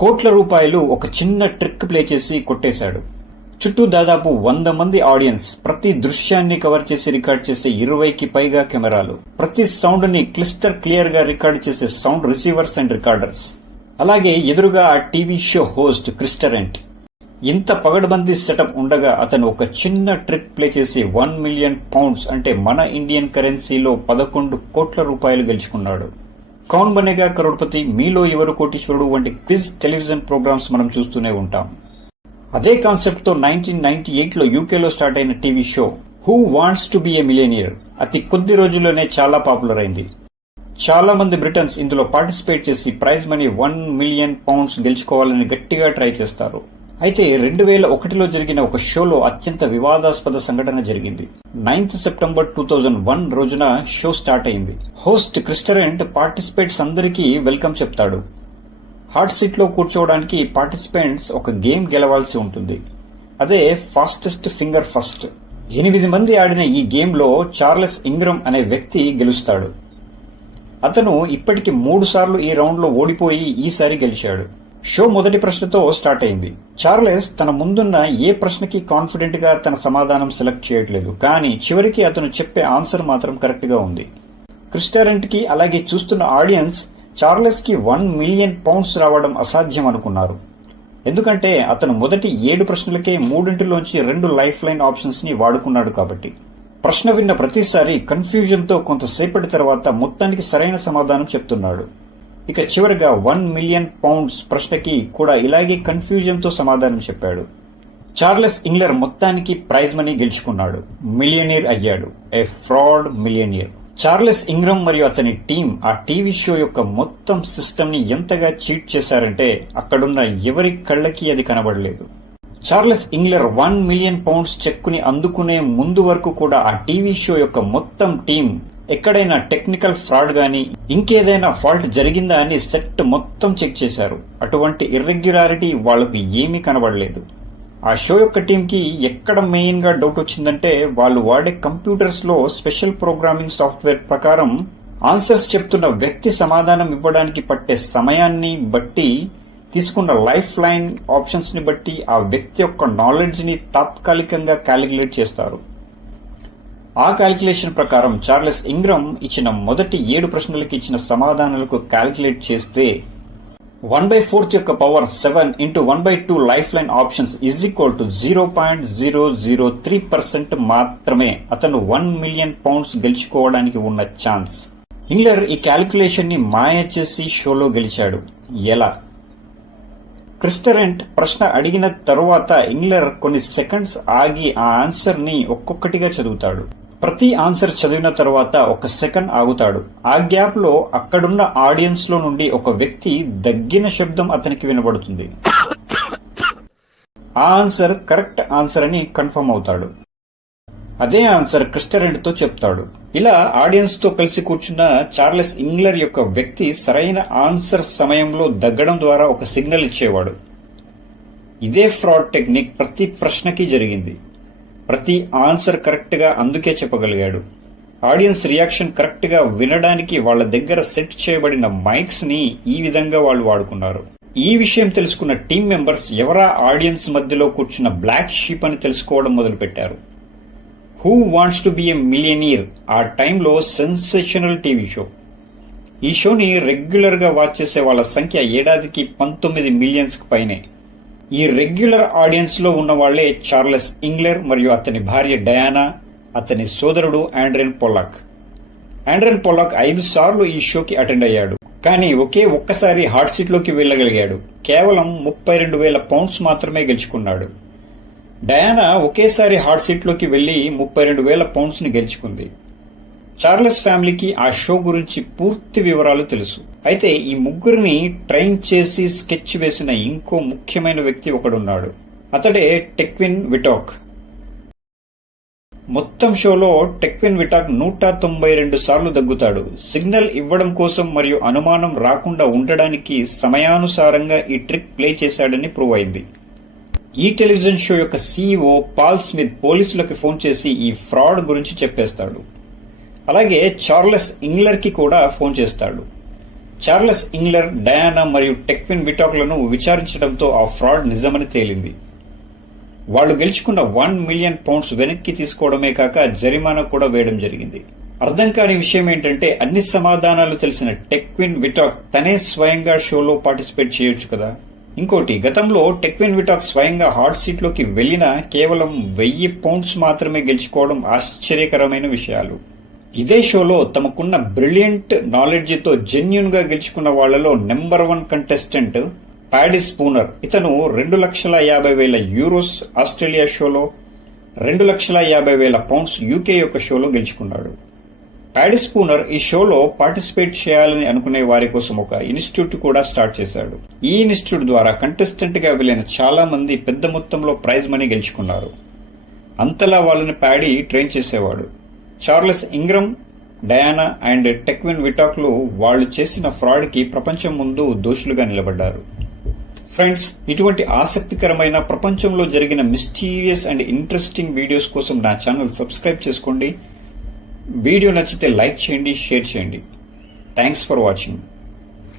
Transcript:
కోట్ల రూపాయలు ఒక చిన్న ట్రిక్ ప్లే చేసి కొట్టేశాడు. చుట్టూ దాదాపు 100 మంది ఆడియన్స్, ప్రతి దృశ్యాన్ని కవర్ చేసి రికార్డ్ చేసే 20కి పైగా కెమెరాలు, ప్రతి సౌండ్ ని క్లియర్ గా రికార్డ్ చేసే సౌండ్ రిసీవర్స్ అండ్ రికార్డర్స్, అలాగే ఎదురుగా ఆ టీవీ షో హోస్ట్ క్రిస్టరెంట్. ఇంత పగడ్బందీ సెటప్ ఉండగా అతను ఒక చిన్న ట్రిక్ ప్లే చేసి 1 మిలియన్ పౌండ్స్ అంటే మన ఇండియన్ కరెన్సీలో 11 కోట్ల రూపాయలు గెలుచుకున్నాడు. కౌన్ బనేగా కరోడ్పతి, మీలో ఎవరు కోటీశ్వరుడు వంటి క్విజ్ టెలివిజన్ ప్రోగ్రామ్స్ మనం చూస్తూనే ఉంటాం. అదే కాన్సెప్ట్ తో 1998లో యూకేలో స్టార్ట్ అయిన TV show who wants to be A millionaire అతి కొద్ది రోజుల్లోనే చాలా పాపులర్ అయింది. చాలా మంది బ్రిటన్స్ ఇందులో పార్టిసిపేట్ చేసి ప్రైజ్ మనీ 1 మిలియన్ పౌండ్స్ గెలుచుకోవాలని గట్టిగా ట్రై చేస్తారు. అయితే 2001లో జరిగిన ఒక షోలో అత్యంత వివాదాస్పద సంఘటన జరిగింది. 9th సెప్టెంబర్ 2001 రోజున షో స్టార్ట్ అయింది. హోస్ట్ క్రిస్టరెంట్ పార్టిసిపేట్స్ అందరికీ వెల్కమ్ చెప్తాడు. హాట్ సీట్ లో కూర్చోవడానికి పార్టిసిపెంట్స్ ఒక గేమ్ గెలవాల్సి ఉంటుంది. అదే ఫాస్టెస్ట్ ఫింగర్ ఫస్ట్. 8 మంది ఆడిన ఈ గేమ్ లో చార్లెస్ ఇంగ్రమ్ అనే వ్యక్తి గెలుస్తాడు. అతను ఇప్పటికి 3 సార్లు ఈ రౌండ్ లో ఓడిపోయి ఈసారి గెలిచాడు. షో మొదటి ప్రశ్నతో స్టార్ట్ అయింది. చార్లెస్ తన ముందున్న ఏ ప్రశ్నకి కాన్ఫిడెంట్ గా తన సమాధానం సెలెక్ట్ చేయట్లేదు, కానీ చివరికి అతను చెప్పే ఆన్సర్ మాత్రం కరెక్ట్ గా ఉంది. క్రిస్టరెంట్ కి అలాగే చూస్తున్న ఆడియన్స్ చార్లెస్ కి 1 మిలియన్ పౌండ్స్ రావడం అసాధ్యం అనుకున్నారు. ఎందుకంటే అతను మొదటి 7 ప్రశ్నలకే 3లోంచి 2 లైఫ్ లైన్ ఆప్షన్స్ ని వాడుకున్నాడు కాబట్టి. ప్రశ్న విన్న ప్రతిసారి కన్ఫ్యూజన్ తో కొంతసేపటి తర్వాత మొత్తానికి సరైన సమాధానం చెప్తున్నాడు. ఇక చివరిగా 1 మిలియన్ పౌండ్స్ ప్రశ్నకి కూడా ఇలాగే కన్ఫ్యూజన్ తో సమాధానం చెప్పాడు. చార్లెస్ ఇంగ్లర్ మొత్తానికి ప్రైజ్ మనీ గెలుచుకున్నాడు. మిలియనీర్ అయ్యాడు. ఏ ఫ్రాడ్ మిలియనీర్. చార్లెస్ ఇంగ్రమ్ మరియు అతని టీం ఆ టీవీ షో యొక్క మొత్తం సిస్టమ్ ని ఎంతగా చీట్ చేశారంటే అక్కడున్న ఎవరి కళ్ళకి అది కనబడలేదు. చార్లెస్ ఇంగ్లర్ 1 మిలియన్ పౌండ్స్ చెక్కుని అందుకునే ముందు వరకు కూడా ఆ టీవీ షో యొక్క మొత్తం టీం ఎక్కడైనా టెక్నికల్ ఫ్రాడ్ గానీ ఇంకేదైనా ఫాల్ట్ జరిగిందా అని సెట్ మొత్తం చెక్ చేశారు. అటువంటి ఇర్రెగ్యులారిటీ వాళ్లకు ఏమీ కనబడలేదు. ఆ షో యొక్క టీం కి ఎక్కడ మెయిన్ గా డౌట్ వచ్చిందంటే వాళ్ళు వాడే కంప్యూటర్స్ లో స్పెషల్ ప్రోగ్రామింగ్ సాఫ్ట్వేర్ ప్రకారం ఆన్సర్స్ చెప్తున్న వ్యక్తి సమాధానం ఇవ్వడానికి పట్టే సమయాన్ని బట్టి, తీసుకున్న లైఫ్ లైన్ ఆప్షన్స్ ని బట్టి ఆ వ్యక్తి యొక్క నాలెడ్జ్ ని తాత్కాలికంగా క్యాలిక్యులేట్ చేస్తారు. ఆ క్యాలిక్యులేషన్ ప్రకారం చార్లెస్ ఇంగ్రమ్ ఇచ్చిన మొదటి 7 ప్రశ్నలకు ఇచ్చిన సమాధానాలకు క్యాలిక్యులేట్ చేస్తే 1/4 యొక్క power 7 into 1/2 life line options is equal to 0.003% మాత్రమే అతను 1 మిలియన్ పౌండ్స్ గెలుచుకోవడానికి ఉన్న ఛాన్స్. ఇంగ్లర్ ఈ క్యాలిక్యులేషన్ ని మాయ చేసి షోలో గెలిచాడు. ఎలా? క్రిస్టరెంట్ ప్రశ్న అడిగిన తరువాత ఇంగ్లర్ కొన్ని సెకండ్స్ ఆగి ఆ ఆన్సర్ ని ఒక్కొక్కటిగా చదువుతాడు. ప్రతి ఆన్సర్ చదివిన తరువాత 1 సెకండ్ ఆగుతాడు. ఆ గ్యాప్ లో అక్కడున్న ఆడియన్స్ లో నుండి ఒక వ్యక్తి దగ్గిన శబ్దం అతనికి వినబడుతుంది. ఆ ఆన్సర్ కరెక్ట్ ఆన్సర్ అని కన్ఫర్మ్ అవుతాడు. అదే ఆన్సర్ క్రిస్టరెంట్ తో చెప్తాడు. ఇలా ఆడియన్స్ తో కలిసి కూర్చున్న చార్లెస్ ఇంగ్లర్ యొక్క వ్యక్తి సరైన ఆన్సర్ సమయంలో దగ్గడం ద్వారా ఒక సిగ్నల్ ఇచ్చేవాడు. ఇదే ఫ్రాడ్ టెక్నిక్ ప్రతి ప్రశ్నకి జరిగింది. ప్రతి ఆన్సర్ కరెక్ట్ గా అందుకే చెప్పగలిగాడు. ఆడియన్స్ రియాక్షన్ కరెక్ట్ గా వినడానికి వాళ్ల దగ్గర సెట్ చేయబడిన మైక్స్ ని ఈ విధంగా వాళ్ళు వాడుకున్నారు. ఈ విషయం తెలుసుకున్న టీం మెంబర్స్ ఎవరా ఆడియన్స్ మధ్యలో కూర్చున్న బ్లాక్ షీప్ అని తెలుసుకోవడం మొదలుపెట్టారు. Who wants to be A millionaire ఆ టైంలో సెన్సేషనల్ టీవీ షో. ఈ షోని రెగ్యులర్ గా వాచ్ చేసే వాళ్ళ సంఖ్య ఏడాదికి 19 మిలియన్స్ కు పైనే. ఈ రెగ్యులర్ ఆడియన్స్ లో ఉన్న వాళ్లే చార్లెస్ ఇంగ్లర్ మరియు అతని భార్య డయానా, అతని సోదరుడు ఆండ్రెన్ పొల్లాక్. ఆండ్రెన్ పొల్లాక్ 5 సార్లు ఈ షోకి అటెండ్ అయ్యాడు. కానీ ఒక్కసారి హాట్ సీట్ లోకి వెళ్లగలిగాడు. కేవలం 32,000 పౌండ్స్ మాత్రమే గెలుచుకున్నాడు. డయానా ఒకేసారి హాట్ సీట్ లోకి వెళ్లి 32,000 పౌండ్స్ ని గెలుచుకుంది. చార్లెస్ ఫ్యామిలీకి ఆ షో గురించి పూర్తి వివరాలు తెలుసు. అయితే ఈ ముగ్గురిని ట్రైన్ చేసి స్కెచ్ వేసిన ఇంకో ముఖ్యమైన వ్యక్తి ఒకడున్నాడు. అతడే టెక్విన్ విటాక్. మొత్తం షోలో టెక్విన్ విటాక్ 192 సార్లు దగ్గుతాడు. సిగ్నల్ ఇవ్వడం కోసం మరియు అనుమానం రాకుండా ఉండడానికి సమయానుసారంగా ఈ ట్రిక్ ప్లే చేశాడని ప్రూవ్ అయింది. ఈ టెలివిజన్ షో యొక్క సీఈఓ పాల్ స్మిత్ పోలీసులకు ఫోన్ చేసి ఈ ఫ్రాడ్ గురించి చెప్పేస్తాడు. అలాగే చార్లెస్ ఇంగ్లర్ కి కూడా ఫోన్ చేస్తాడు. చార్లెస్ ఇంగ్లర్, డయానా మరియు టెక్విన్ విటాక్లను విచారించడంతో ఆ ఫ్రాడ్ నిజమని తేలింది. వాళ్లు గెలుచుకున్న £1 మిలియన్ వెనక్కి తీసుకోవడమే కాక జరిమానా కూడా వేయడం జరిగింది. అర్థం కాని విషయం ఏంటంటే అన్ని సమాధానాలు తెలిసిన టెక్విన్ విటాక్ తనే స్వయంగా షోలో పార్టిసిపేట్ చేయొచ్చు కదా. ఇంకోటి, గతంలో టెక్విన్ విటాక్ స్వయంగా హాట్ సీట్ లోకి వెళ్లినా కేవలం £1000 మాత్రమే గెలుచుకోవడం ఆశ్చర్యకరమైన విషయాలు. ఇదే షోలో తమకున్న బ్రిలియంట్ నాలెడ్జ్ తో జెన్యూన్ గా గెలుచుకున్న వాళ్లలో నెంబర్ 1 కంటెస్టెంట్ ప్యాడీ స్పూనర్. ఇతను €2,50,000 ఆస్ట్రేలియా షోలో, £2,50,000 యూకే యొక్క షోలో గెలుచుకున్నాడు. ప్యాడీ స్పూనర్ ఈ షోలో పార్టిసిపేట్ చేయాలని అనుకునే వారి కోసం ఒక ఇన్స్టిట్యూట్ కూడా స్టార్ట్ చేశాడు. ఈ ఇన్స్టిట్యూట్ ద్వారా కంటెస్టెంట్ గా వెళ్లిన చాలా మంది పెద్ద మొత్తంలో ప్రైజ్ మనీ గెలుచుకున్నారు. అంతలా వాళ్ళని ప్యాడీ ట్రైన్ చేసేవాడు. చార్లెస్ ఇంగ్రమ్, డయానా అండ్ టెక్విన్ విటాక్లు వాళ్లు చేసిన ఫ్రాడ్ కి ప్రపంచం ముందు దోషులుగా నిలబడ్డారు. ఫ్రెండ్స్, ఇటువంటి ఆసక్తికరమైన ప్రపంచంలో జరిగిన మిస్టీరియస్ అండ్ ఇంట్రెస్టింగ్ వీడియోస్ కోసం నా ఛానల్ సబ్స్క్రైబ్ చేసుకోండి. వీడియో నచ్చితే లైక్ చేయండి, షేర్ చేయండి. Thanks for watching.